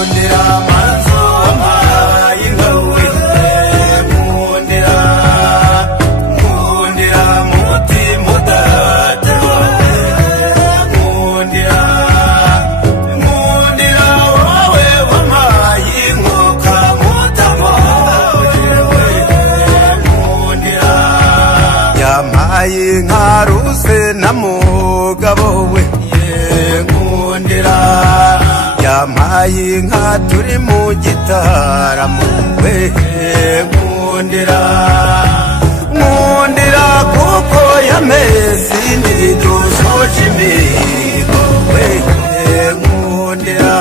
nkundira manzo wampaye inka we nkundira mutima udahate wawe nkundira wowe wampaye inkuka mutama we nkundira yampaye inka ruse na mugabo we nkundira yampaye inka turi mu gitaramo we nkundira kuko yamezi ntidusoje imihigo we nkundira